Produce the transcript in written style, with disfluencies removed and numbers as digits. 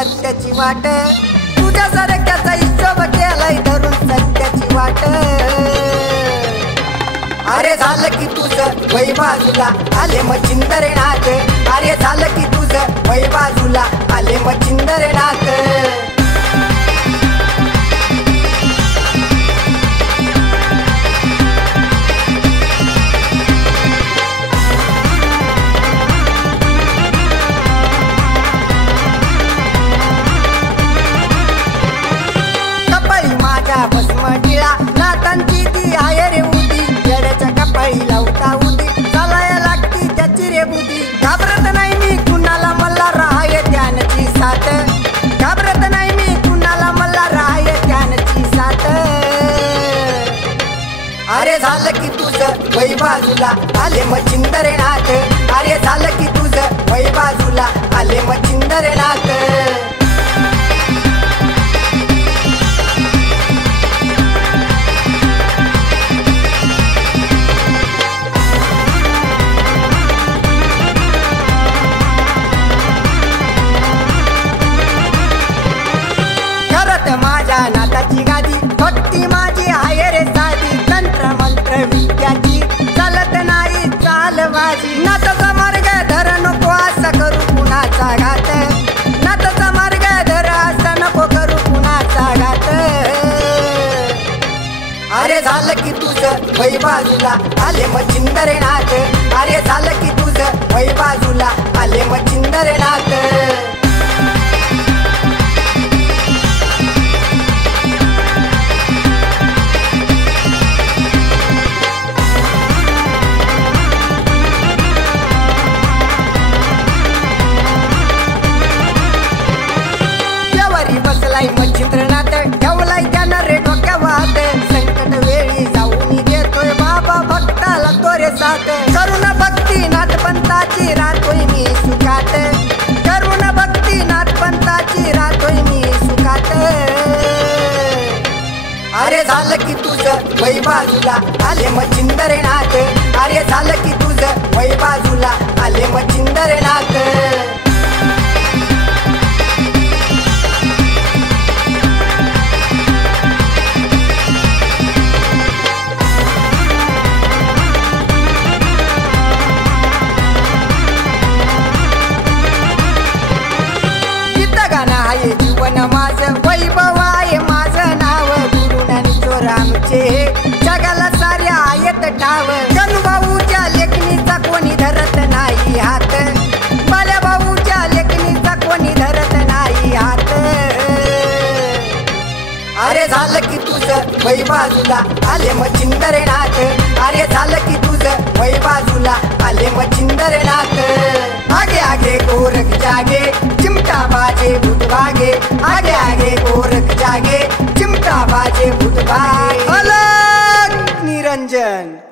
सत्याची वाट, तुझ्या सारख्याचा हिशोब केलाय धरून सत्याची वाट. अरे झालं की तुझं वै बाजूला आले मच्छिंदर नाक, अरे झालं की तुझं वै बाजूला आले मच्छिंदर नाक. कपाळी माझ्या भस्म टिळा नातांची ती आहे रे उदी, येड्याच्या कपाळी लावता उदी चालायला लागती त्याची रे बुदी. घाबरत नाही मी कुणाला मला राहाय त्यानची साथ, घाबरत नाही मी कुणाला मला राहाय त्यानची साथ. अरे झालं की तुझं वै बाजूला आले मच्छिंदर नाक, अरे झालं की तुझं वै बाजूला आले मच्छिंदर नाक. माझ्या नाताची गादी भक्ती माझी आहे रे साधी, तंत्र मंत्र विद्याची चालत नाही चालबाजी. नाताचा मार्ग धर नको असं करू कुणाचा घात, नाताचा मार्ग धर असं नको करू कुणाचा घात. अरे झालं की तुझं वै बाजूला आले मच्छिंदर नाक, अरे झालं की तुझं वै बाजूला आले मच्छिंदर नाक. बसलाय मच्छिंद्रनाथ ठेवलाय त्यानं रे डोक्यावात, संकट वेळी जाऊन देतोय बाबा भक्ताला तोरे साथ. करुण भक्ती नाथ पंथाची राहतोय मी सुखात, करुण भक्ती नाथ पंथाची राहतोय मी सुखात. अरे झालं की तुझं वै बाजूला आले मच्छिंदर नाक, अरे झालं की तुझं वै बाजूला आले मच्छिंदर नाक. जीवन माझं वैभव आहे माझं नाव, गुरु ज्ञानेश्वर आमचे जगाला साऱ्या आहेत ठाव. गणभाऊच्या लेखणीचा कोणी धरत नाही हात, बाल्या भाऊच्या लेखणीचा कोणी धरत नाही हात. अरे झालं की तुझं वै बाजूला आले मच्छिंदर नाक, अरे झालं की तुझं वै बाजूला आले मच्छिंदर नाक. आगे आगे गोरख जागे चिमटा बाजे भूत भागे, आगे आगे गोरख जागे चिमटा बाजे भूत भागे. अलग निरंजन.